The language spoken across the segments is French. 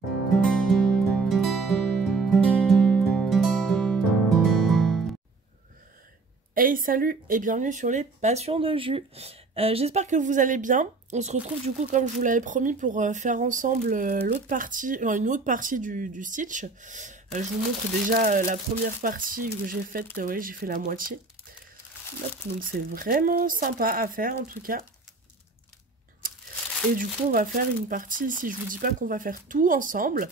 Hey salut et bienvenue sur les Passions de Jus. J'espère que vous allez bien. On se retrouve du coup comme je vous l'avais promis pour faire ensemble l'autre partie, une autre partie du stitch. Je vous montre déjà la première partie que j'ai faite, oui j'ai fait la moitié. Hop, donc c'est vraiment sympa à faire en tout cas. Et du coup on va faire une partie ici, je vous dis pas qu'on va faire tout ensemble,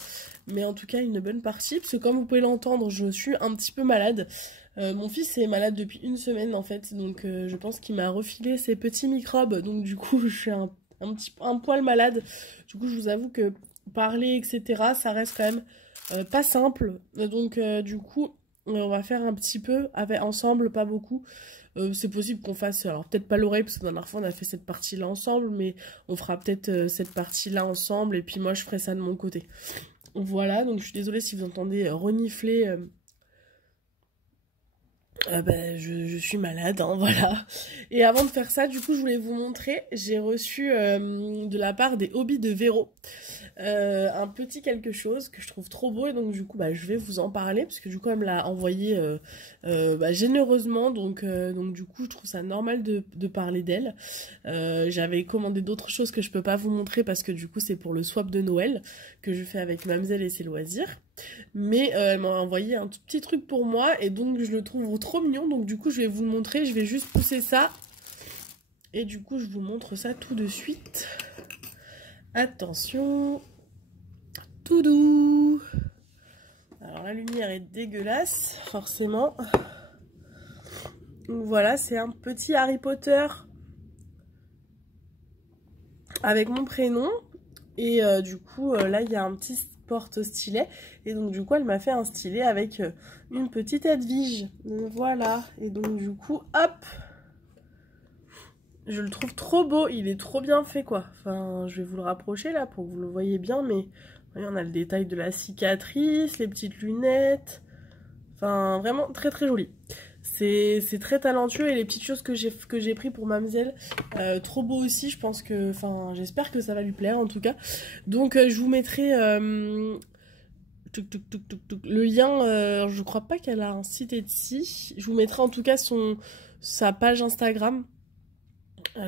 mais en tout cas une bonne partie, parce que comme vous pouvez l'entendre, je suis un petit peu malade. Mon fils est malade depuis une semaine en fait, donc je pense qu'il m'a refilé ses petits microbes, donc du coup je suis un poil malade. Du coup je vous avoue que parler etc ça reste quand même pas simple, donc du coup on va faire un petit peu ensemble, pas beaucoup. C'est possible qu'on fasse, alors peut-être pas l'oreille parce que la dernière fois on a fait cette partie là ensemble, mais on fera peut-être cette partie là ensemble et puis moi je ferai ça de mon côté. Voilà, donc je suis désolée si vous entendez renifler. Je suis malade, hein, voilà. Et avant de faire ça, du coup, je voulais vous montrer, j'ai reçu de la part des hobbies de Véro un petit quelque chose que je trouve trop beau et donc du coup, je vais vous en parler parce que du coup, elle me l'a envoyé généreusement, donc du coup, je trouve ça normal de parler d'elle. J'avais commandé d'autres choses que je peux pas vous montrer parce que du coup, c'est pour le swap de Noël que je fais avec Mamzelle et ses loisirs. Mais elle m'a envoyé un tout petit truc pour moi et donc je le trouve trop mignon. Donc du coup je vais vous le montrer, je vais juste pousser ça. Et du coup je vous montre ça tout de suite. Attention. Tout doux. Alors la lumière est dégueulasse, forcément. Donc voilà, c'est un petit Harry Potter avec mon prénom. Et du coup là il y a un petit porte-stylet et donc du coup elle m'a fait un stylet avec une petite Edwige, voilà, et donc du coup hop, je le trouve trop beau, il est trop bien fait quoi, enfin je vais vous le rapprocher là pour que vous le voyez bien, mais voyez, on a le détail de la cicatrice, les petites lunettes, enfin vraiment très très joli. C'est très talentueux et les petites choses que j'ai pris pour Mamzelle, trop beau aussi, je pense que, enfin j'espère que ça va lui plaire en tout cas. Donc je vous mettrai le lien, je crois pas qu'elle a un site Etsy, je vous mettrai en tout cas sa page Instagram.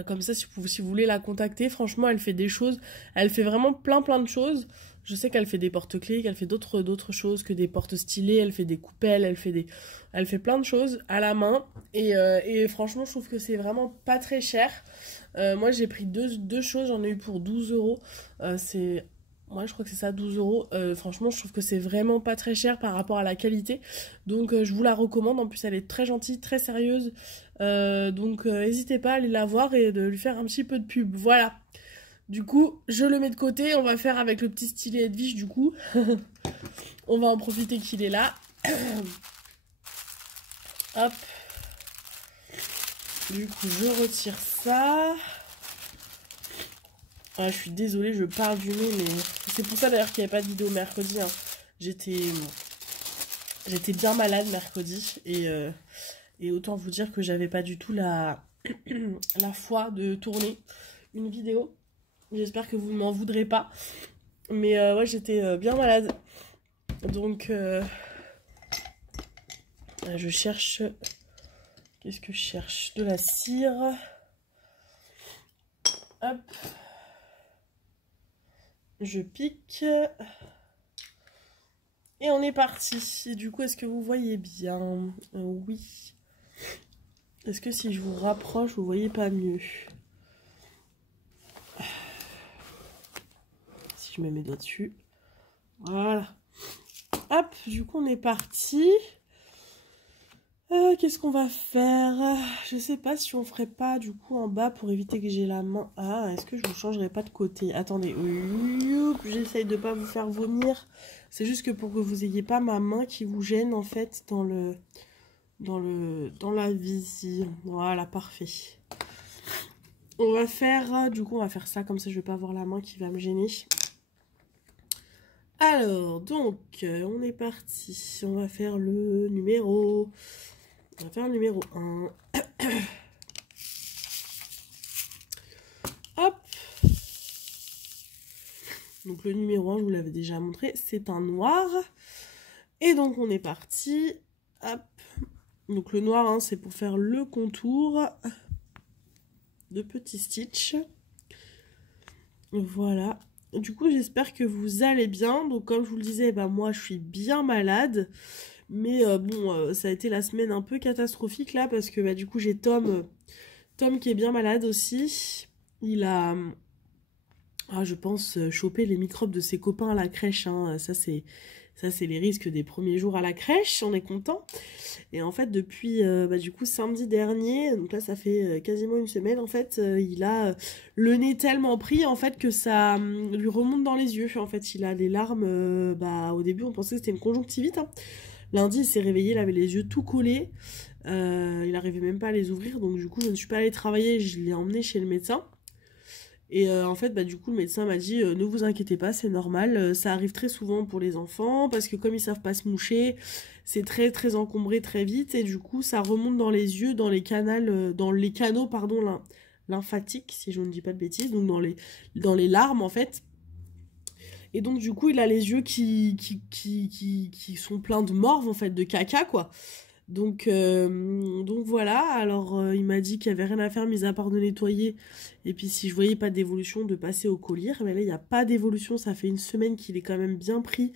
Comme ça, si vous voulez la contacter, franchement, elle fait des choses. Elle fait vraiment plein de choses. Je sais qu'elle fait des porte-clés, qu'elle fait d'autres choses que des porte-stylés. Elle fait des coupelles, elle fait plein de choses à la main. Et franchement, je trouve que c'est vraiment pas très cher. Moi, j'ai pris deux choses. J'en ai eu pour 12 euros. Moi, je crois que c'est ça, 12 euros. Franchement, je trouve que c'est vraiment pas très cher par rapport à la qualité. Donc, je vous la recommande. En plus, elle est très gentille, très sérieuse. Donc, n'hésitez pas à aller la voir et de lui faire un petit peu de pub. Voilà. Du coup, je le mets de côté. On va faire avec le petit stylet Edwige, du coup. On va en profiter qu'il est là. Hop. Du coup, je retire ça. Ah, je suis désolée, je parle du nez, mais c'est pour ça d'ailleurs qu'il n'y avait pas de vidéo mercredi. Hein. J'étais bien malade mercredi et autant vous dire que j'avais pas du tout la foi de tourner une vidéo. J'espère que vous ne m'en voudrez pas. Mais ouais, j'étais bien malade. Donc, je cherche... Qu'est-ce que je cherche? De la cire. Hop. Je pique. Et on est parti. Et du coup, est-ce que vous voyez bien? Oui. Est-ce que si je vous rapproche, vous voyez pas mieux? Si je mets mes doigts dessus. Voilà. Hop, du coup, on est parti. Qu'est-ce qu'on va faire? Je sais pas si on ferait pas du coup en bas pour éviter que j'ai la main. Ah, est-ce que je vous changerai pas de côté? Attendez, j'essaye de pas vous faire vomir. C'est juste que pour que vous ayez pas ma main qui vous gêne en fait dans la visée. Voilà, parfait. On va faire, du coup on va faire ça, comme ça je vais pas avoir la main qui va me gêner. Alors, donc, on est parti. On va faire le numéro... On va faire le numéro 1. Hop. Donc le numéro 1, je vous l'avais déjà montré, c'est un noir. Et donc on est parti. Hop. Donc le noir, hein, c'est pour faire le contour de petits stitch. Voilà. Du coup, j'espère que vous allez bien. Donc comme je vous le disais, bah, moi je suis bien malade. Mais bon, ça a été la semaine un peu catastrophique là, parce que bah, du coup j'ai Tom qui est bien malade aussi. Il a, je pense, chopé les microbes de ses copains à la crèche, hein. Ça c'est les risques des premiers jours à la crèche, on est content. Et en fait, depuis du coup samedi dernier, donc là ça fait quasiment une semaine, en fait, il a le nez tellement pris en fait que ça lui remonte dans les yeux. En fait, il a des larmes, au début on pensait que c'était une conjonctivite, hein. Lundi, il s'est réveillé, il avait les yeux tout collés, il n'arrivait même pas à les ouvrir, donc du coup je ne suis pas allée travailler, je l'ai emmené chez le médecin. Et en fait, du coup, le médecin m'a dit ne vous inquiétez pas, c'est normal, ça arrive très souvent pour les enfants, parce que comme ils savent pas se moucher, c'est très très encombré très vite, et du coup, ça remonte dans les yeux, dans les canaux, pardon, lymphatiques, si je ne dis pas de bêtises, donc dans les larmes, en fait. Et donc, du coup, il a les yeux qui sont pleins de morve, en fait, de caca, quoi. Donc voilà, alors il m'a dit qu'il n'y avait rien à faire mis à part de nettoyer, et puis si je voyais pas d'évolution, de passer au collyre. Mais là il n'y a pas d'évolution, ça fait une semaine qu'il est quand même bien pris,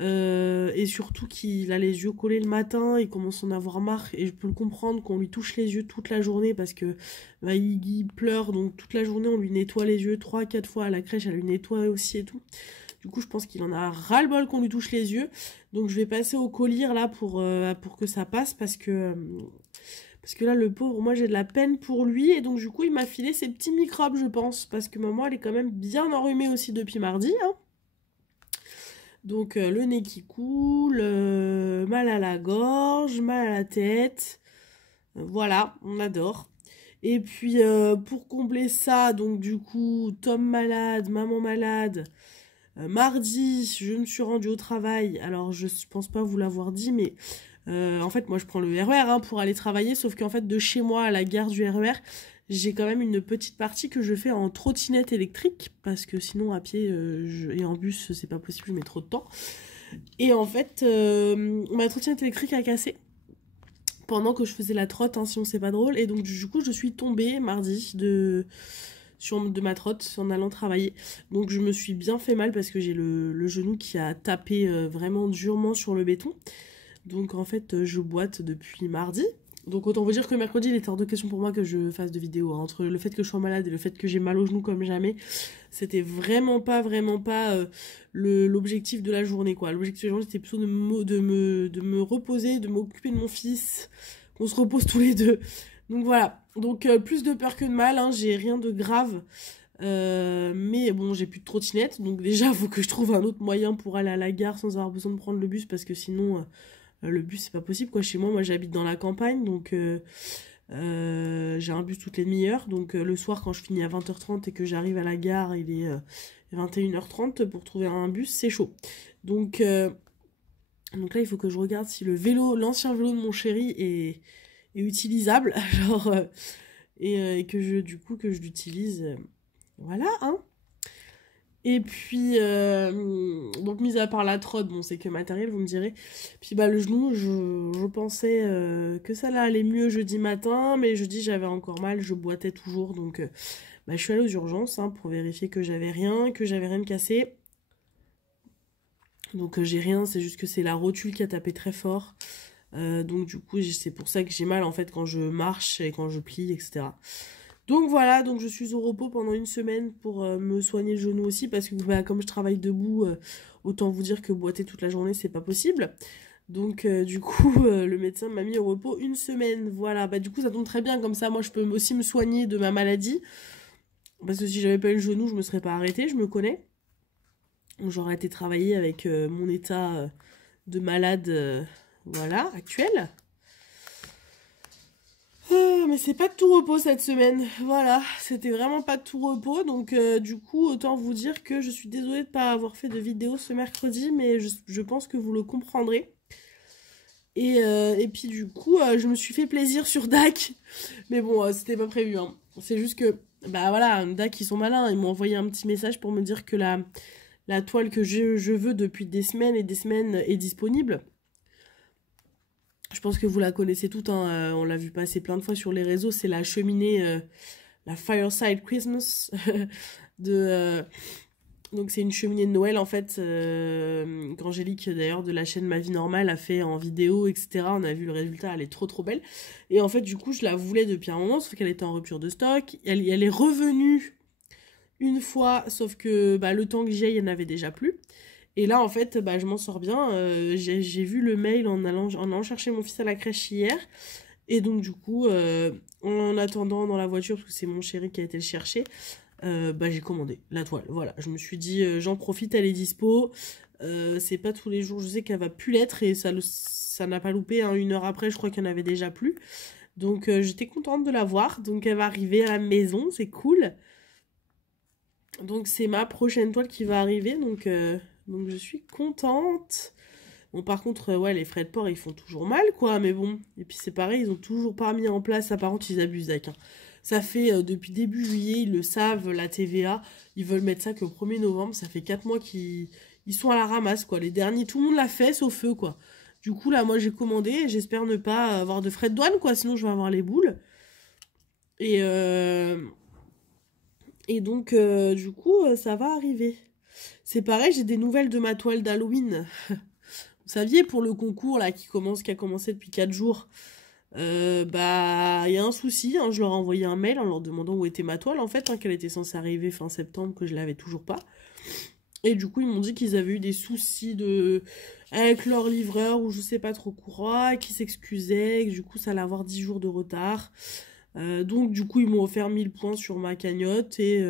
et surtout qu'il a les yeux collés le matin, il commence à en avoir marre, et je peux le comprendre qu'on lui touche les yeux toute la journée, parce que il pleure, donc toute la journée on lui nettoie les yeux 3-4 fois à la crèche, elle lui nettoie aussi et tout. Du coup, je pense qu'il en a ras-le-bol qu'on lui touche les yeux. Donc, je vais passer au collyre là pour que ça passe, parce que là, le pauvre, moi, j'ai de la peine pour lui. Et donc, du coup, il m'a filé ses petits microbes, je pense. Parce que maman, elle est quand même bien enrhumée aussi depuis mardi, hein. Donc, le nez qui coule, mal à la gorge, mal à la tête. Voilà, on adore. Et puis, pour combler ça, donc, du coup, Tom malade, maman malade. Mardi, je me suis rendue au travail. Alors, je pense pas vous l'avoir dit, mais en fait, moi, je prends le RER, hein, pour aller travailler. Sauf qu'en fait, de chez moi à la gare du RER, j'ai quand même une petite partie que je fais en trottinette électrique. Parce que sinon, à pied et en bus, c'est pas possible, je mets trop de temps. Et en fait, ma trottinette électrique a cassé pendant que je faisais la trotte, hein, sinon c'est pas drôle. Et donc, du coup, je suis tombée mardi de ma trotte en allant travailler. Donc je me suis bien fait mal parce que j'ai le genou qui a tapé vraiment durement sur le béton. Donc en fait je boite depuis mardi. Donc autant vous dire que mercredi il était hors de question pour moi que je fasse de vidéo, hein. Entre le fait que je sois malade et le fait que j'ai mal au genou comme jamais, c'était vraiment pas l'objectif de la journée, quoi. L'objectif de la journée c'était plutôt de me reposer, de m'occuper de mon fils, qu'on se repose tous les deux. Donc voilà, donc plus de peur que de mal, hein. J'ai rien de grave, mais bon, j'ai plus de trottinette, donc déjà il faut que je trouve un autre moyen pour aller à la gare sans avoir besoin de prendre le bus, parce que sinon le bus c'est pas possible, quoi. Chez moi j'habite dans la campagne, donc j'ai un bus toutes les demi-heures, donc le soir quand je finis à 20h30 et que j'arrive à la gare, il est 21h30, pour trouver un bus c'est chaud. Donc là il faut que je regarde si l'ancien vélo de mon chéri est utilisable, genre, et que je l'utilise, voilà, hein. Et puis donc mis à part la trotte, bon c'est que matériel, vous me direz. Puis le genou, je pensais que ça allait mieux jeudi matin, mais jeudi j'avais encore mal, je boitais toujours, donc je suis allée aux urgences, hein, pour vérifier que j'avais rien de cassé. Donc j'ai rien, c'est juste que c'est la rotule qui a tapé très fort. Donc du coup c'est pour ça que j'ai mal en fait quand je marche et quand je plie, etc. Donc voilà, donc je suis au repos pendant une semaine pour me soigner le genou aussi, parce que comme je travaille debout, autant vous dire que boiter toute la journée c'est pas possible. Donc du coup le médecin m'a mis au repos une semaine, voilà. Du coup ça tombe très bien, comme ça moi je peux aussi me soigner de ma maladie, parce que si j'avais pas eu le genou je me serais pas arrêtée, je me connais. J'aurais été travailler avec mon état de malade, voilà, actuel. Mais c'est pas de tout repos cette semaine, voilà, c'était vraiment pas de tout repos, donc du coup autant vous dire que je suis désolée de pas avoir fait de vidéo ce mercredi, mais je pense que vous le comprendrez. Et puis du coup je me suis fait plaisir sur DAC, mais bon c'était pas prévu, hein. C'est juste que voilà, DAC ils sont malins, ils m'ont envoyé un petit message pour me dire que la la toile que je veux depuis des semaines et des semaines est disponible. Je pense que vous la connaissez toutes, hein, on l'a vu passer plein de fois sur les réseaux, c'est la cheminée, la Fireside Christmas de... donc c'est une cheminée de Noël en fait, qu'Angélique d'ailleurs de la chaîne Ma Vie Normale a fait en vidéo, etc. On a vu le résultat, elle est trop belle. Et en fait du coup je la voulais depuis un moment, sauf qu'elle était en rupture de stock. Elle est revenue une fois, sauf que bah, le temps que j'y aille, il n'y en avait déjà plus. Et là en fait bah, je m'en sors bien. J'ai vu le mail en allant chercher mon fils à la crèche hier. Et donc du coup, en attendant dans la voiture, parce que c'est mon chéri qui a été le chercher, bah, j'ai commandé la toile. Voilà, je me suis dit, j'en profite, elle est dispo. C'est pas tous les jours, je sais qu'elle va plus l'être et ça n'a pas loupé. Hein, 1 heure après, je crois qu'il n'y en avait déjà plus. Donc j'étais contente de la voir. Donc elle va arriver à la maison, c'est cool. Donc c'est ma prochaine toile qui va arriver. Donc je suis contente. Bon, par contre, ouais, les frais de port, ils font toujours mal, quoi, mais bon. Et puis c'est pareil, ils ont toujours pas mis en place, apparemment, ils abusent avec, hein. Ça fait, depuis début juillet, ils le savent, la TVA, ils veulent mettre ça qu'au 1er novembre, ça fait 4 mois qu'ils sont à la ramasse, quoi. Les derniers, tout le monde l'a fait, sauf eux, quoi. Du coup, là, moi, j'ai commandé, et j'espère ne pas avoir de frais de douane, quoi, sinon je vais avoir les boules. Et donc, du coup, ça va arriver. C'est pareil, j'ai des nouvelles de ma toile d'Halloween. Vous saviez, pour le concours là qui a commencé depuis 4 jours, bah il y a un souci, hein, je leur ai envoyé un mail en leur demandant où était ma toile en fait, hein, qu'elle était censée arriver fin septembre, que je l'avais toujours pas. Et du coup ils m'ont dit qu'ils avaient eu des soucis avec leur livreur ou je sais pas trop quoi, qui s'excusaient, que du coup ça allait avoir 10 jours de retard. Donc du coup ils m'ont offert 1000 points sur ma cagnotte et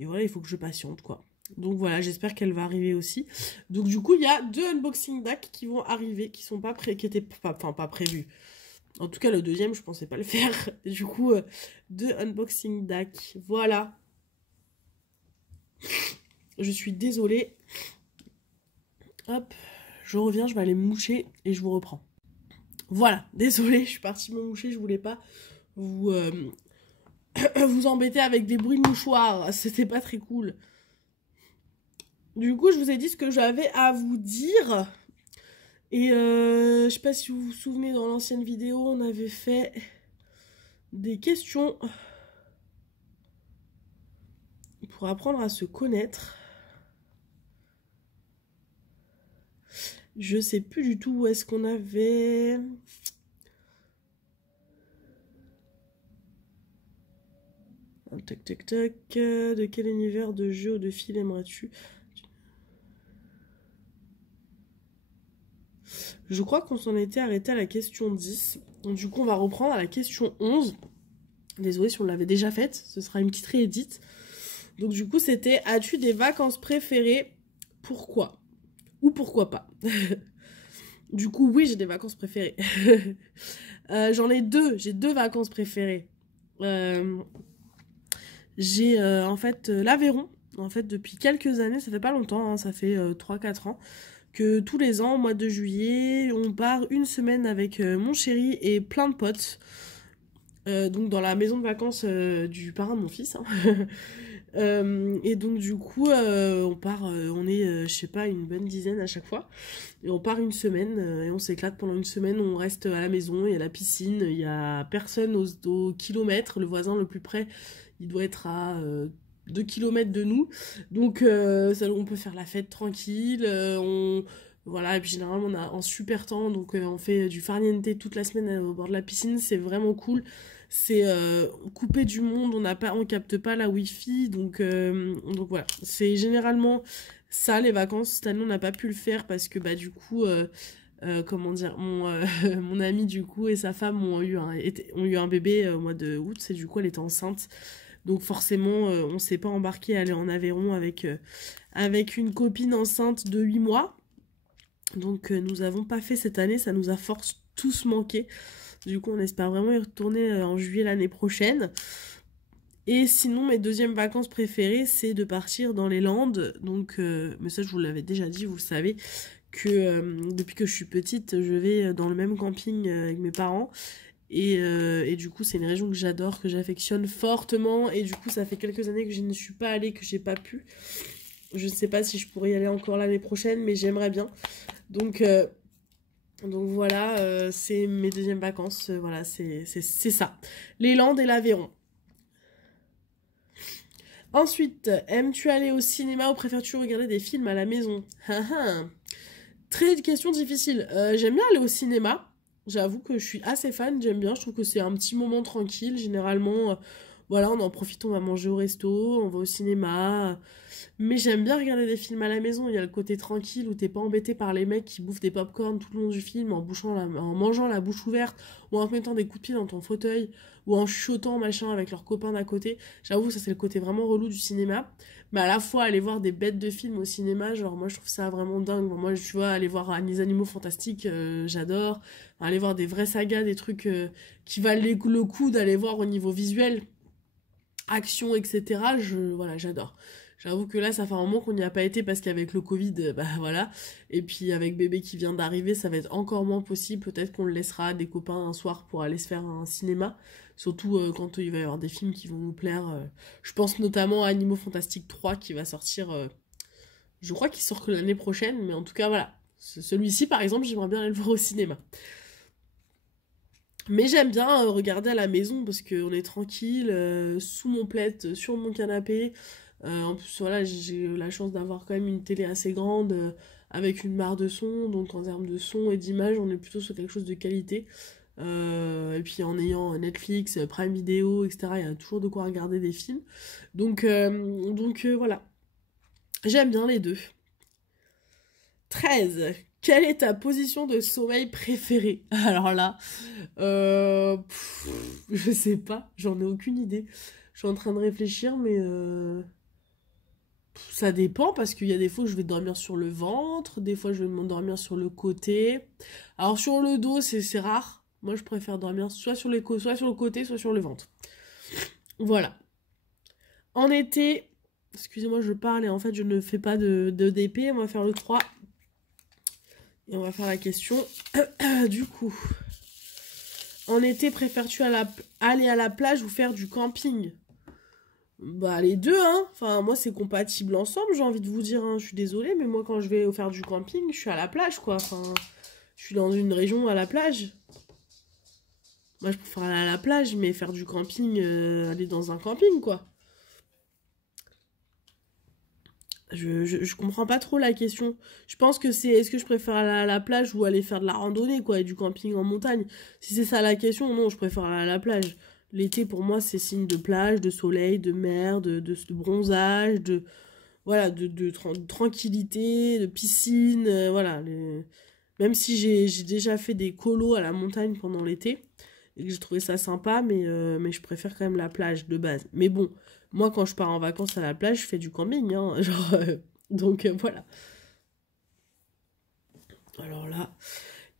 voilà, il faut que je patiente quoi. Donc voilà, j'espère qu'elle va arriver aussi. Donc du coup, il y a 2 unboxing DAC qui vont arriver, qui sont pas qui étaient pas prévus. En tout cas, le deuxième, je pensais pas le faire. Et du coup, 2 unboxing DAC. Voilà. Je suis désolée. Hop, je reviens, je vais aller me moucher et je vous reprends. Voilà, désolée, je suis partie me moucher, je voulais pas vous, vous embêter avec des bruits de mouchoirs. C'était pas très cool. Du coup, je vous ai dit ce que j'avais à vous dire. Et je sais pas si vous vous souvenez, dans l'ancienne vidéo, on avait fait des questions pour apprendre à se connaître. Je sais plus du tout où est-ce qu'on avait... Tac, tac, tac. De quel univers de jeu ou de film aimerais-tu? Je crois qu'on s'en était arrêté à la question 10. Donc, du coup, on va reprendre à la question 11. Désolée si on l'avait déjà faite. Ce sera une petite réédite. Donc, du coup, c'était: as-tu des vacances préférées? Pourquoi? Ou pourquoi pas? Du coup, oui, j'ai des vacances préférées. J'en ai 2. J'ai 2 vacances préférées. J'ai en fait l'Aveyron. En fait, depuis quelques années, ça fait pas longtemps, hein, ça fait 3-4 ans, que tous les ans, au mois de juillet, on part une semaine avec mon chéri et plein de potes. Donc dans la maison de vacances du parrain de mon fils. Hein. Et donc du coup, on part, on est, je sais pas, une bonne dizaine à chaque fois. Et on part une semaine et on s'éclate pendant une semaine. On reste à la maison, il y a la piscine, il y a personne au kilomètre. Le voisin le plus près, il doit être à 2 kilomètres de nous. Donc on peut faire la fête tranquille. Voilà, et puis généralement on a un super temps, donc on fait du farniente toute la semaine au bord de la piscine, c'est vraiment cool. C'est coupé du monde, on capte pas la wifi, donc voilà. C'est généralement ça les vacances. Cette année on n'a pas pu le faire parce que bah du coup, comment dire, mon ami du coup et sa femme ont eu un bébé au mois de août, et du coup elle était enceinte. Donc forcément on s'est pas embarqué à aller en Aveyron avec une copine enceinte de 8 mois. Donc nous avons pas fait cette année, ça nous a tous manqué. Du coup on espère vraiment y retourner en juillet l'année prochaine. Et sinon mes deuxièmes vacances préférées, c'est de partir dans les Landes. Donc mais ça je vous l'avais déjà dit, vous le savez, que depuis que je suis petite, je vais dans le même camping avec mes parents. Et du coup c'est une région que j'adore, que j'affectionne fortement. Et du coup ça fait quelques années que je ne suis pas allée, que j'ai pas pu. Je ne sais pas si je pourrais y aller encore l'année prochaine, mais j'aimerais bien. Donc, voilà, c'est mes deuxièmes vacances. Voilà, c'est ça. Les Landes et l'Aveyron. Ensuite, aimes-tu aller au cinéma ou préfères-tu regarder des films à la maison? Très question difficile. J'aime bien aller au cinéma. J'avoue que je suis assez fan, j'aime bien. Je trouve que c'est un petit moment tranquille. Généralement, voilà, on en profite, on va manger au resto, on va au cinéma. Mais j'aime bien regarder des films à la maison. Il y a le côté tranquille où t'es pas embêté par les mecs qui bouffent des pop-corn tout le long du film en mangeant la bouche ouverte ou en te mettant des coups de pied dans ton fauteuil ou en chuchotant machin avec leurs copains d'à côté. J'avoue, ça c'est le côté vraiment relou du cinéma. Mais à la fois, aller voir des bêtes de films au cinéma, genre moi je trouve ça vraiment dingue. Moi, tu vois, aller voir les animaux fantastiques, j'adore. Enfin, aller voir des vraies sagas, des trucs qui valent le coup d'aller voir au niveau visuel, action, etc. Voilà, j'adore. J'avoue que là, ça fait un moment qu'on n'y a pas été parce qu'avec le Covid, bah voilà. Et puis avec bébé qui vient d'arriver, ça va être encore moins possible. Peut-être qu'on le laissera des copains un soir pour aller se faire un cinéma. Surtout quand il va y avoir des films qui vont nous plaire. Je pense notamment à Animaux Fantastiques 3 qui va sortir. Je crois qu'il sort que l'année prochaine, mais en tout cas, voilà. Celui-ci, par exemple, j'aimerais bien aller le voir au cinéma. Mais j'aime bien regarder à la maison parce qu'on est tranquille, sous mon plaid, sur mon canapé. En plus, voilà, j'ai la chance d'avoir quand même une télé assez grande avec une barre de son. Donc en termes de son et d'image, on est plutôt sur quelque chose de qualité. Et puis en ayant Netflix, Prime Video, etc., il y a toujours de quoi regarder des films. Donc voilà, j'aime bien les deux. 13. Quelle est ta position de sommeil préférée? Alors là, je sais pas, j'en ai aucune idée. Je suis en train de réfléchir, mais ça dépend parce qu'il y a des fois où je vais dormir sur le ventre, des fois je vais m'endormir sur le côté. Alors sur le dos, c'est rare. Moi, je préfère dormir soit sur soit sur le côté, soit sur le ventre. Voilà. En été, excusez-moi, je parle et en fait, je ne fais pas de DP. On va faire le 3. Et on va faire la question. Du coup, en été, préfères-tu aller à la plage ou faire du camping? Bah les deux, hein. Enfin, moi, c'est compatible ensemble, j'ai envie de vous dire, hein. Je suis désolée, mais moi, quand je vais faire du camping, je suis à la plage, quoi. Enfin, je suis dans une région à la plage. Moi, je préfère aller à la plage, mais faire du camping, aller dans un camping, quoi. Je comprends pas trop la question. Je pense que c'est est-ce que je préfère aller à la plage ou aller faire de la randonnée, quoi, et du camping en montagne. Si c'est ça la question, non, je préfère aller à la plage. L'été, pour moi, c'est signe de plage, de soleil, de mer, de bronzage, voilà, de tranquillité, de piscine, voilà. Même si j'ai déjà fait des colos à la montagne pendant l'été, et que j'ai trouvé ça sympa, mais je préfère quand même la plage de base. Mais bon, moi quand je pars en vacances à la plage, je fais du camping, hein, genre, donc voilà. Alors là,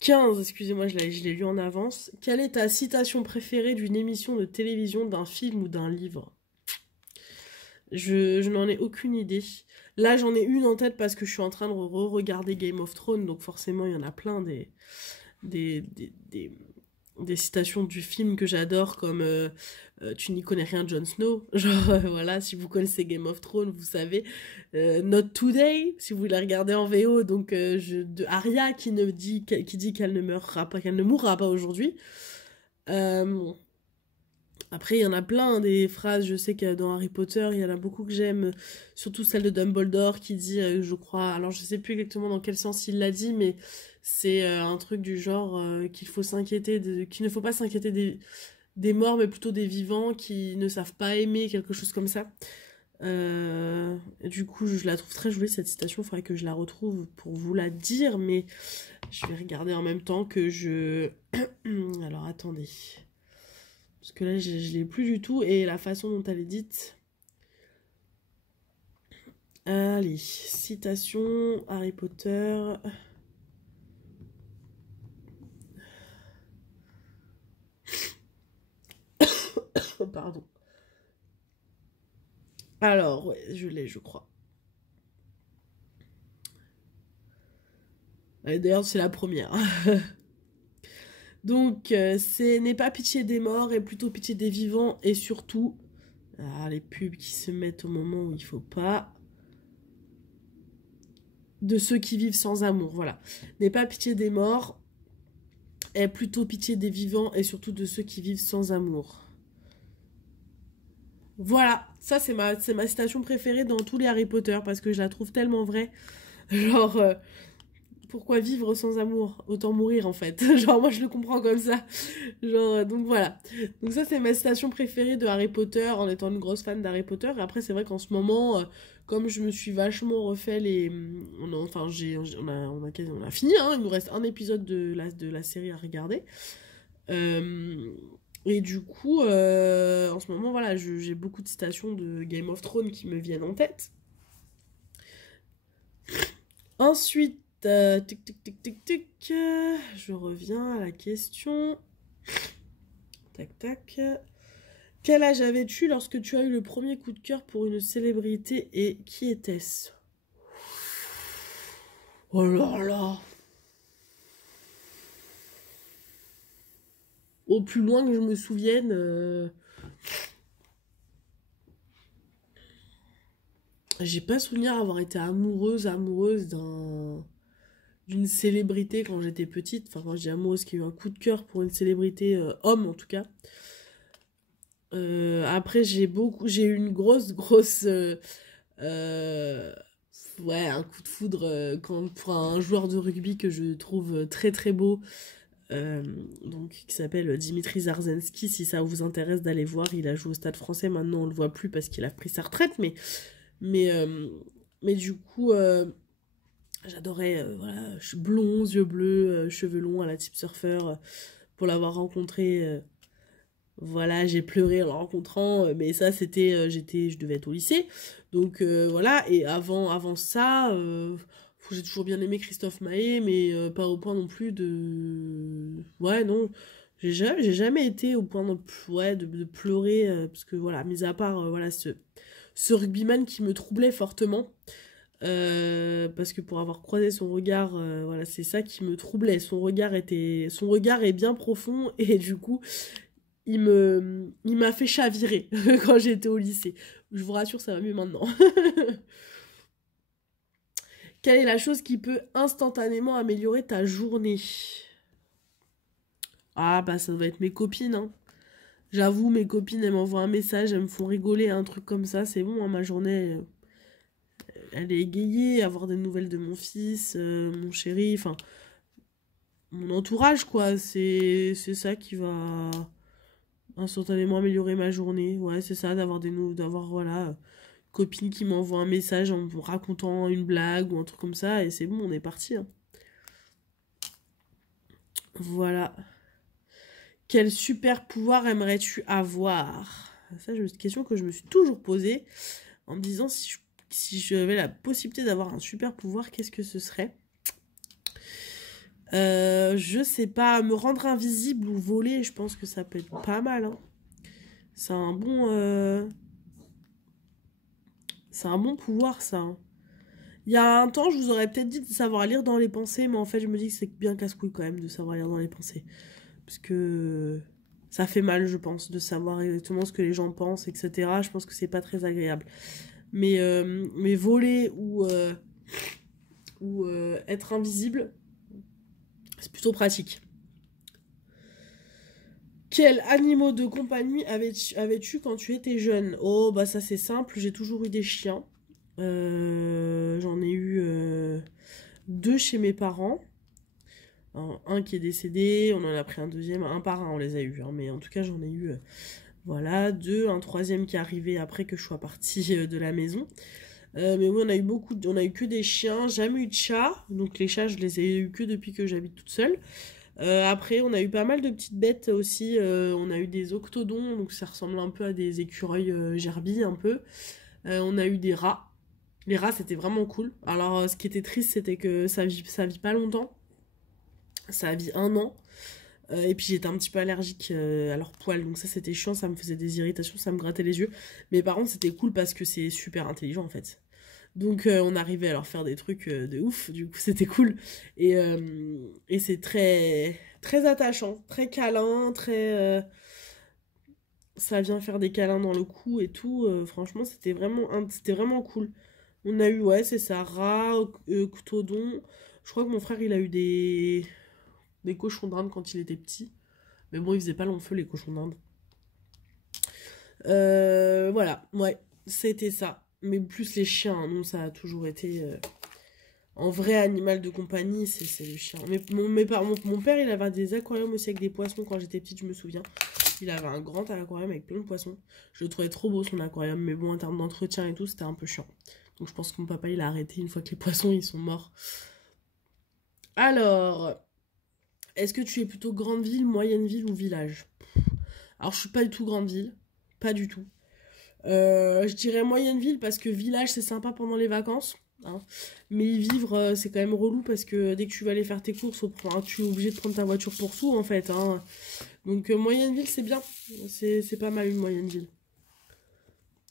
15, excusez-moi, je l'ai lu en avance. Quelle est ta citation préférée d'une émission de télévision, d'un film ou d'un livre? Je n'en ai aucune idée. Là, j'en ai une en tête parce que je suis en train de re-regarder Game of Thrones, donc forcément, il y en a plein des, des, des, des citations du film que j'adore, comme Tu n'y connais rien, Jon Snow. Genre, voilà, si vous connaissez Game of Thrones, vous savez. Not Today, si vous la regardez en VO, donc de Arya qui dit qu'elle ne mourra pas, qu'elle ne mourra pas aujourd'hui. Euh, Après, il y en a plein, des phrases, je sais que dans Harry Potter, il y en a beaucoup que j'aime, surtout celle de Dumbledore qui dit, je crois, alors je sais plus exactement dans quel sens il l'a dit, mais c'est un truc du genre qu'il ne faut pas s'inquiéter des morts, mais plutôt des vivants qui ne savent pas aimer, quelque chose comme ça. Du coup, je la trouve très jolie cette citation, il faudrait que je la retrouve pour vous la dire, mais je vais regarder en même temps que je... Alors, attendez. Parce que là, je l'ai plus du tout. Et la façon dont elle est dite... Allez, citation, Harry Potter... Pardon. Alors, ouais, je l'ai, je crois. D'ailleurs, c'est la première. Donc, n'est pas pitié des morts, et plutôt pitié des vivants, et surtout... Ah, les pubs qui se mettent au moment où il faut pas... de ceux qui vivent sans amour, voilà. N'aie pas pitié des morts, aie plutôt pitié des vivants et surtout de ceux qui vivent sans amour. Voilà, ça c'est ma citation préférée dans tous les Harry Potter parce que je la trouve tellement vraie. Genre, pourquoi vivre sans amour? Autant mourir en fait. Genre, moi je le comprends comme ça. Genre, donc voilà. Donc ça c'est ma citation préférée de Harry Potter en étant une grosse fan d'Harry Potter. Et après c'est vrai qu'en ce moment, comme je me suis vachement refait les... Enfin, on a fini, hein, il nous reste un épisode de la série à regarder. Et du coup, en ce moment, voilà, j'ai beaucoup de citations de Game of Thrones qui me viennent en tête. Ensuite, tic tic tic tic tic, je reviens à la question. Tac tac. Quel âge avais-tu lorsque tu as eu le premier coup de cœur pour une célébrité et qui était-ce? Oh là là. Au plus loin que je me souvienne, j'ai pas souvenir avoir été amoureuse d'une célébrité quand j'étais petite. Enfin, quand je dis amoureuse, qui a eu un coup de cœur pour une célébrité homme en tout cas. Après, j'ai eu une grosse, ouais, un coup de foudre pour un joueur de rugby que je trouve très très beau, donc qui s'appelle Dimitri Zarzensky. Si ça vous intéresse d'aller voir, il a joué au Stade Français. Maintenant, on le voit plus parce qu'il a pris sa retraite, mais du coup, j'adorais, voilà, blond, yeux bleus, cheveux longs à la type surfeur, pour l'avoir rencontré. Voilà, j'ai pleuré en le rencontrant, mais ça c'était, je devais être au lycée, donc voilà. Et avant ça, j'ai toujours bien aimé Christophe Maé, mais pas au point non plus ouais, non, j'ai jamais été au point ouais, de pleurer, parce que voilà, mis à part voilà ce rugbyman qui me troublait fortement, parce que pour avoir croisé son regard, voilà, c'est ça qui me troublait. Son regard est bien profond et du coup il m'a fait chavirer quand j'étais au lycée. Je vous rassure, ça va mieux maintenant. Quelle est la chose qui peut instantanément améliorer ta journée? Ah bah ça doit être mes copines, hein. J'avoue, mes copines, elles m'envoient un message, elles me font rigoler, un truc comme ça, c'est bon, hein, ma journée, elle est égayée. Avoir des nouvelles de mon fils, mon chéri, enfin, mon entourage, quoi, c'est ça qui va instantanément améliorer ma journée. Ouais, c'est ça, d'avoir, voilà, copine qui m'envoie un message en me racontant une blague ou un truc comme ça, et c'est bon, on est parti, hein. Voilà. Quel super pouvoir aimerais-tu avoir? Ça, c'est une question que je me suis toujours posée, en me disant si j'avais la possibilité d'avoir un super pouvoir, qu'est-ce que ce serait? Je sais pas, me rendre invisible ou voler, je pense que ça peut être pas mal, hein. C'est un bon pouvoir, ça, hein. Il y a un temps, je vous aurais peut-être dit de savoir lire dans les pensées, mais en fait, je me dis que c'est bien casse-couille quand même de savoir lire dans les pensées. Parce que ça fait mal, je pense, de savoir exactement ce que les gens pensent, etc. Je pense que c'est pas très agréable. Mais voler ou être invisible, c'est plutôt pratique. Quels animaux de compagnie avais-tu quand tu étais jeune? Oh, bah ça c'est simple, j'ai toujours eu des chiens. J'en ai eu 2 chez mes parents. Un qui est décédé, on en a pris un deuxième, un par un on les a eus, hein, mais en tout cas j'en ai eu voilà, 2, un troisième qui est arrivé après que je sois partie de la maison. Mais oui, on a eu que des chiens, jamais eu de chats, donc les chats je les ai eu que depuis que j'habite toute seule. Après on a eu pas mal de petites bêtes aussi, on a eu des octodons, donc ça ressemble un peu à des écureuils gerbilles un peu. On a eu des rats. Les rats c'était vraiment cool. Alors ce qui était triste c'était que ça vit pas longtemps. Ça vit 1 an. Et puis j'étais un petit peu allergique à leurs poils, donc ça c'était chiant, ça me faisait des irritations, ça me grattait les yeux. Mais par contre c'était cool parce que c'est super intelligent en fait. Donc on arrivait à leur faire des trucs de ouf, du coup c'était cool. Et c'est très, très attachant, très câlin, ça vient faire des câlins dans le cou et tout. Franchement c'était vraiment cool. On a eu, ouais, c'est ça, rat, ctodon. Je crois que mon frère, il a eu des cochons d'Inde quand il était petit. Mais bon, il faisait pas long feu, les cochons d'Inde. Voilà, ouais, c'était ça. Mais plus les chiens, hein, non, ça a toujours été... En vrai animal de compagnie, c'est le chien. Mais mon père, il avait des aquariums aussi avec des poissons quand j'étais petite, je me souviens. Il avait un grand aquarium avec plein de poissons. Je le trouvais trop beau son aquarium, mais bon, en termes d'entretien et tout, c'était un peu chiant. Donc je pense que mon papa, il a arrêté une fois que les poissons, ils sont morts. Alors, est-ce que tu es plutôt grande ville, moyenne ville ou village? Alors je suis pas du tout grande ville, pas du tout. Je dirais moyenne ville parce que village, c'est sympa pendant les vacances. Hein. Mais y vivre, c'est quand même relou parce que dès que tu vas aller faire tes courses, tu es obligé de prendre ta voiture pour tout en fait. Hein. Donc moyenne ville, c'est bien. C'est pas mal une moyenne ville.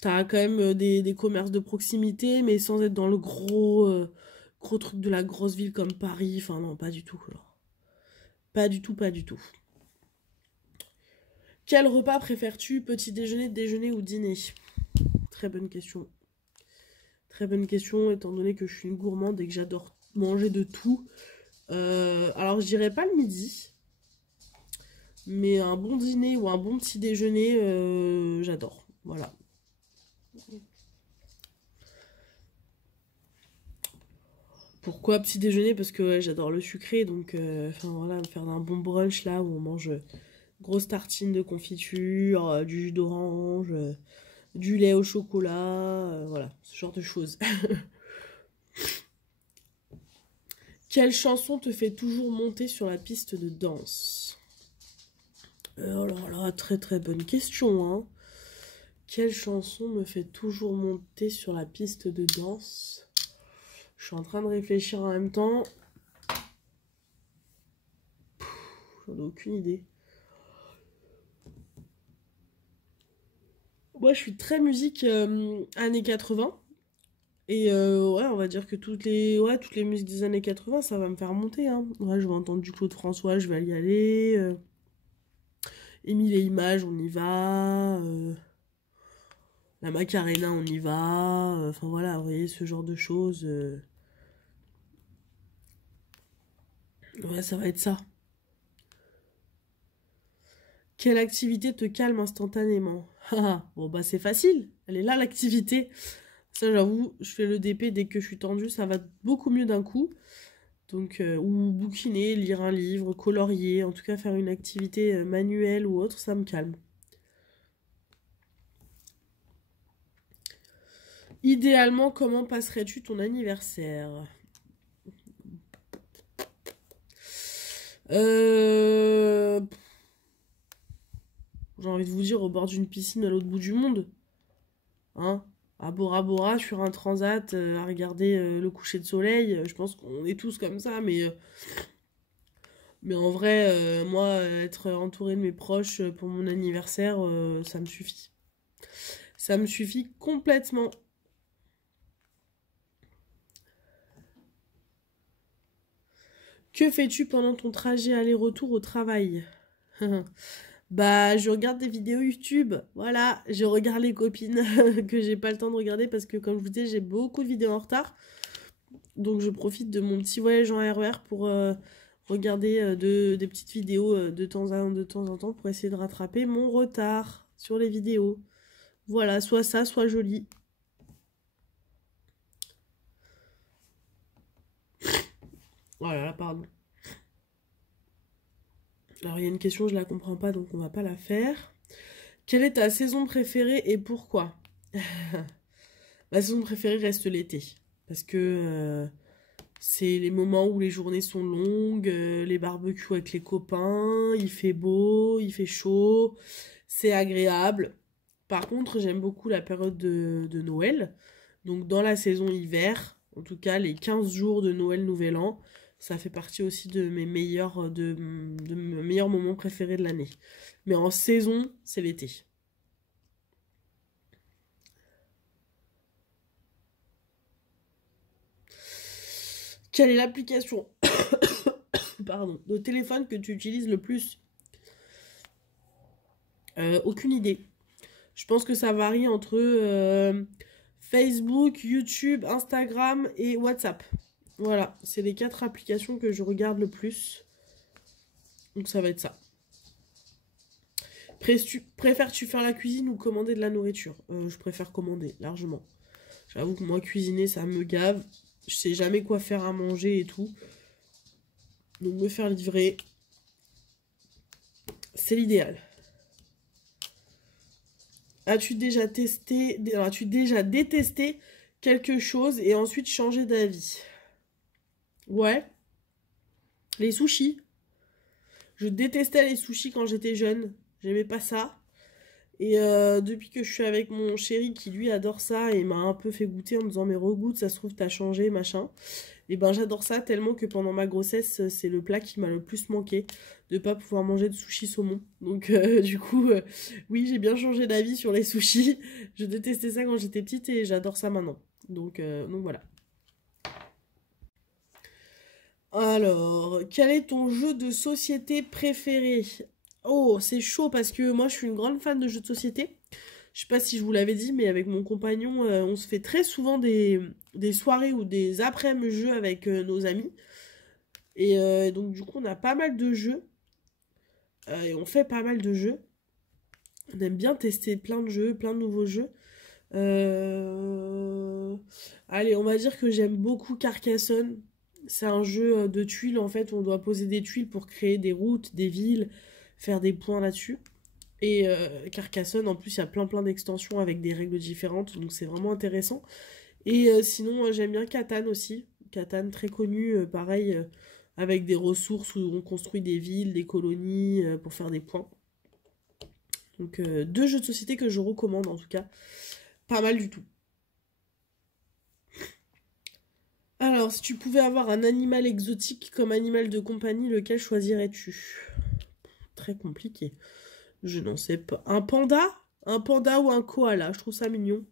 T'as quand même des commerces de proximité, mais sans être dans le gros truc de la grosse ville comme Paris. Enfin non, pas du tout. Alors. Pas du tout, pas du tout. Quel repas préfères-tu? Petit déjeuner, déjeuner ou dîner? Très bonne question. Très bonne question, étant donné que je suis une gourmande et que j'adore manger de tout. Alors, je dirais pas le midi, mais un bon dîner ou un bon petit déjeuner, j'adore. Voilà. Pourquoi petit déjeuner? Parce que ouais, j'adore le sucré, donc enfin voilà, faire un bon brunch là où on mange grosse tartine de confiture, du jus d'orange, du lait au chocolat, voilà, ce genre de choses. Quelle chanson te fait toujours monter sur la piste de danse? Alors là, très très bonne question, hein. Quelle chanson me fait toujours monter sur la piste de danse? Je suis en train de réfléchir en même temps. J'en ai aucune idée. Moi, je suis très musique années 80. Et ouais, on va dire que toutes les musiques des années 80, ça va me faire monter. Hein. Ouais, je vais entendre du Claude François, je vais y aller. Émile et Images, on y va. La Macarena, on y va. Enfin voilà, vous voyez, ce genre de choses. Ouais, ça va être ça. Quelle activité te calme instantanément? Bon, bah c'est facile. Elle est là, l'activité. Ça, j'avoue, je fais le DP dès que je suis tendue, ça va beaucoup mieux d'un coup. Donc, ou bouquiner, lire un livre, colorier, en tout cas faire une activité manuelle ou autre, ça me calme. Idéalement, comment passerais-tu ton anniversaire? Euh... J'ai envie de vous dire au bord d'une piscine à l'autre bout du monde. Hein? À Bora Bora, sur un transat, à regarder le coucher de soleil. Je pense qu'on est tous comme ça, mais en vrai, moi, être entouré de mes proches pour mon anniversaire, ça me suffit. Ça me suffit complètement. Que fais-tu pendant ton trajet aller-retour au travail? Bah, je regarde des vidéos YouTube. Voilà, je regarde les copines que j'ai pas le temps de regarder parce que, comme je vous disais, j'ai beaucoup de vidéos en retard. Donc, je profite de mon petit voyage en RER pour regarder des petites vidéos de temps en temps pour essayer de rattraper mon retard sur les vidéos. Voilà, soit ça, soit joli. Voilà, pardon. Alors, il y a une question, je la comprends pas, donc on va pas la faire. Quelle est ta saison préférée et pourquoi? Ma saison préférée reste l'été. Parce que c'est les moments où les journées sont longues, les barbecues avec les copains, il fait beau, il fait chaud, c'est agréable. Par contre, j'aime beaucoup la période de Noël. Donc dans la saison hiver, en tout cas les 15 jours de Noël, Nouvel An, ça fait partie aussi de mes meilleurs moments préférés de l'année. Mais en saison, c'est l'été. Quelle est l'application pardon, de téléphone que tu utilises le plus? Aucune idée. Je pense que ça varie entre Facebook, YouTube, Instagram et WhatsApp. Voilà, c'est les 4 applications que je regarde le plus. Donc ça va être ça. Préfères-tu faire la cuisine ou commander de la nourriture? Je préfère commander, largement. J'avoue que moi, cuisiner, ça me gave. Je sais jamais quoi faire à manger et tout. Donc me faire livrer, c'est l'idéal. As-tu déjà détesté quelque chose et ensuite changé d'avis? Ouais. Les sushis. Je détestais les sushis quand j'étais jeune. J'aimais pas ça. Et depuis que je suis avec mon chéri qui lui adore ça et m'a un peu fait goûter en me disant mais regoute, ça se trouve t'as changé, machin. Et ben j'adore ça tellement que pendant ma grossesse, c'est le plat qui m'a le plus manqué de pas pouvoir manger de sushi saumon. Donc du coup, oui, j'ai bien changé d'avis sur les sushis. Je détestais ça quand j'étais petite et j'adore ça maintenant. Donc voilà. Alors, quel est ton jeu de société préféré? Oh, c'est chaud parce que moi je suis une grande fan de jeux de société. Je sais pas si je vous l'avais dit, mais avec mon compagnon, on se fait très souvent des soirées ou des après-midi jeux avec nos amis. Et donc du coup, on a pas mal de jeux. Et on fait pas mal de jeux. On aime bien tester plein de jeux, plein de nouveaux jeux. Allez, on va dire que j'aime beaucoup Carcassonne. C'est un jeu de tuiles, en fait, où on doit poser des tuiles pour créer des routes, des villes, faire des points là-dessus. Et Carcassonne, en plus, il y a plein d'extensions avec des règles différentes, donc c'est vraiment intéressant. Et sinon, j'aime bien Catan aussi. Catan, très connu, pareil, avec des ressources où on construit des villes, des colonies, pour faire des points. Donc, 2 jeux de société que je recommande, en tout cas. Pas mal du tout. Alors, si tu pouvais avoir un animal exotique comme animal de compagnie, lequel choisirais-tu? Très compliqué. Je n'en sais pas. Un panda? Un panda ou un koala? Je trouve ça mignon.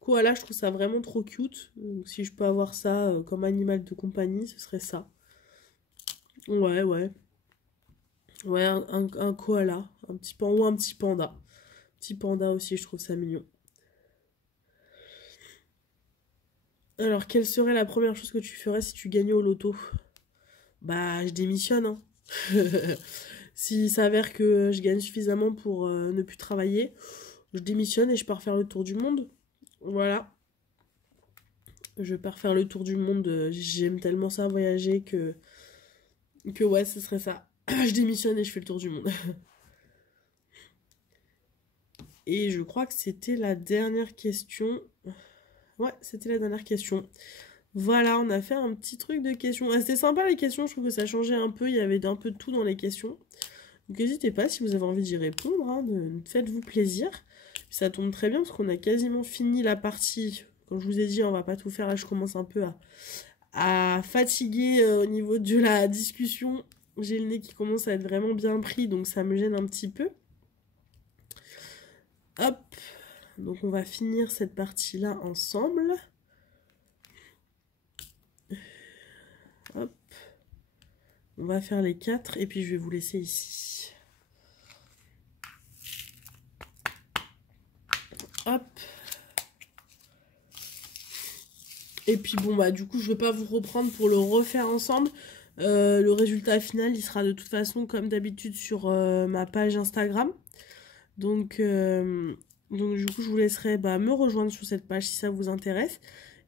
Koala, je trouve ça vraiment trop cute. Donc, si je peux avoir ça comme animal de compagnie, ce serait ça. Ouais, ouais. Ouais, un koala. Un petit panda ou un petit panda. Petit panda aussi, je trouve ça mignon. Alors, quelle serait la première chose que tu ferais si tu gagnais au loto? Bah, je démissionne, hein. S'il s'avère que je gagne suffisamment pour ne plus travailler, je démissionne et je pars faire le tour du monde. Voilà. Je pars faire le tour du monde. J'aime tellement ça, voyager, que ouais, ce serait ça. Je démissionne et je fais le tour du monde. Et je crois que c'était la dernière question. Ouais, c'était la dernière question. Voilà, on a fait un petit truc de questions. Ah, c'était sympa les questions, je trouve que ça changeait un peu. Il y avait un peu de tout dans les questions. Donc n'hésitez pas si vous avez envie d'y répondre. Hein, faites-vous plaisir. Ça tombe très bien parce qu'on a quasiment fini la partie. Comme je vous ai dit, on va pas tout faire. Là, je commence un peu à fatiguer au niveau de la discussion. J'ai le nez qui commence à être vraiment bien pris, donc ça me gêne un petit peu. Hop. Donc on va finir cette partie-là ensemble. Hop. On va faire les 4 et puis je vais vous laisser ici. Hop. Et puis bon bah du coup je vais pas vous reprendre pour le refaire ensemble. Le résultat final il sera de toute façon comme d'habitude sur ma page Instagram. Donc du coup je vous laisserai me rejoindre sur cette page si ça vous intéresse.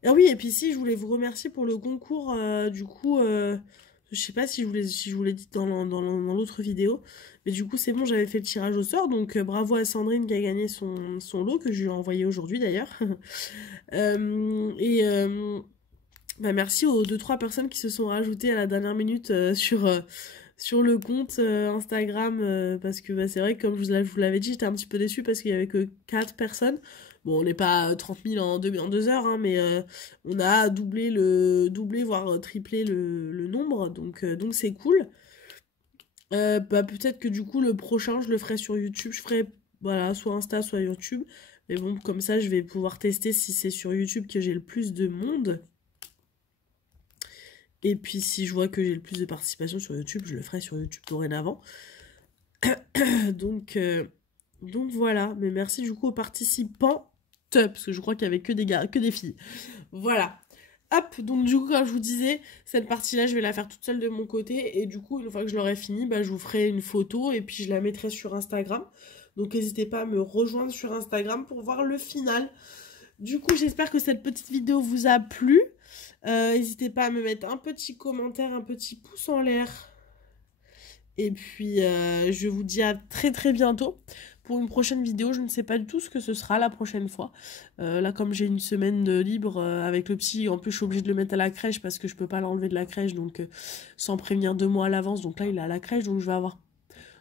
Ah oui, et puis si je voulais vous remercier pour le concours du coup je sais pas si je vous l'ai dit dans l'autre vidéo, mais du coup c'est bon, j'avais fait le tirage au sort, donc bravo à Sandrine qui a gagné son lot que je lui ai envoyé aujourd'hui d'ailleurs. Merci aux 2-3 personnes qui se sont rajoutées à la dernière minute sur le compte Instagram, parce que c'est vrai que comme je vous l'avais dit, j'étais un petit peu déçue parce qu'il y avait que 4 personnes. Bon, on n'est pas à 30 000 en 2 heures, hein, mais on a doublé voire triplé le nombre, donc c'est cool. Peut-être que du coup le prochain je le ferai sur YouTube, je ferai voilà, soit Insta soit YouTube, mais bon comme ça je vais pouvoir tester si c'est sur YouTube que j'ai le plus de monde. Et puis si je vois que j'ai le plus de participation sur YouTube, je le ferai sur YouTube dorénavant. donc voilà, mais merci du coup aux participants. parce que je crois qu'il y avait que des gars, que des filles. Voilà. Hop, donc du coup, comme je vous disais, cette partie-là, je vais la faire toute seule de mon côté. Et du coup, une fois que je l'aurai fini, bah, je vous ferai une photo et puis je la mettrai sur Instagram. Donc n'hésitez pas à me rejoindre sur Instagram pour voir le final. Du coup, j'espère que cette petite vidéo vous a plu. N'hésitez pas à me mettre un petit commentaire, un petit pouce en l'air. Et puis, je vous dis à très très bientôt pour une prochaine vidéo. Je ne sais pas du tout ce que ce sera la prochaine fois. Là, comme j'ai une semaine de libre avec le petit, en plus je suis obligée de le mettre à la crèche parce que je peux pas l'enlever de la crèche, donc sans prévenir 2 mois à l'avance. Donc là, il est à la crèche, donc je vais avoir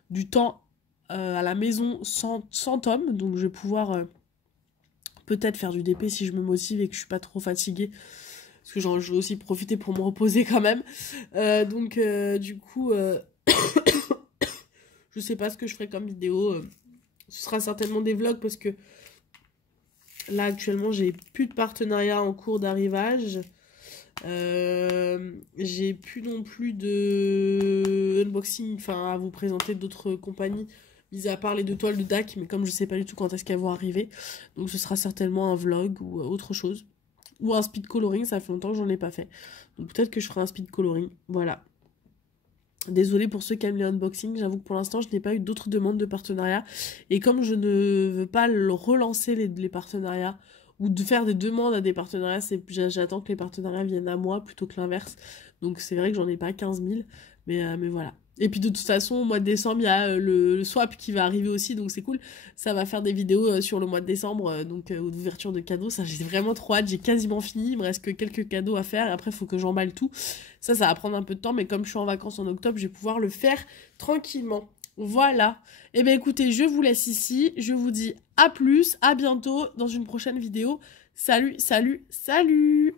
du temps à la maison sans Tom. Donc je vais pouvoir peut-être faire du DP si je me motive et que je suis pas trop fatiguée. Parce que je vais aussi profiter pour me reposer quand même. Donc du coup... je sais pas ce que je ferai comme vidéo. Ce sera certainement des vlogs parce que là actuellement j'ai plus de partenariat en cours d'arrivage. J'ai plus non plus de unboxing, enfin à vous présenter d'autres compagnies, mis à part les 2 toiles de DAC, mais comme je sais pas du tout quand est-ce qu'elles vont arriver, donc ce sera certainement un vlog ou autre chose. Ou un speed coloring, ça fait longtemps que j'en ai pas fait. Donc peut-être que je ferai un speed coloring, voilà. Désolée pour ceux qui aiment les unboxings, j'avoue que pour l'instant je n'ai pas eu d'autres demandes de partenariat. Et comme je ne veux pas relancer les partenariats ou de faire des demandes à des partenariats, j'attends que les partenariats viennent à moi plutôt que l'inverse. Donc c'est vrai que j'en ai pas 15 000, mais voilà. Et puis de toute façon, au mois de décembre, il y a le swap qui va arriver aussi, donc c'est cool. Ça va faire des vidéos sur le mois de décembre, donc d'ouverture de cadeaux. Ça, j'ai vraiment trop hâte, j'ai quasiment fini. Il me reste que quelques cadeaux à faire, et après, il faut que j'emballe tout. Ça va prendre un peu de temps, mais comme je suis en vacances en octobre, je vais pouvoir le faire tranquillement. Voilà. Et bien écoutez, je vous laisse ici. Je vous dis à plus, à bientôt dans une prochaine vidéo. Salut, salut, salut!